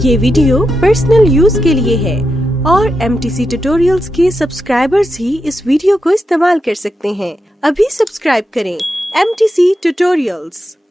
ये video personal use के लिए है और MTC ट्यूटोरियल्स के सब्सक्राइबर्स ही इस वीडियो को इस्तेमाल कर सकते हैं। अभी सब्सक्राइब करें MTC ट्यूटोरियल्स।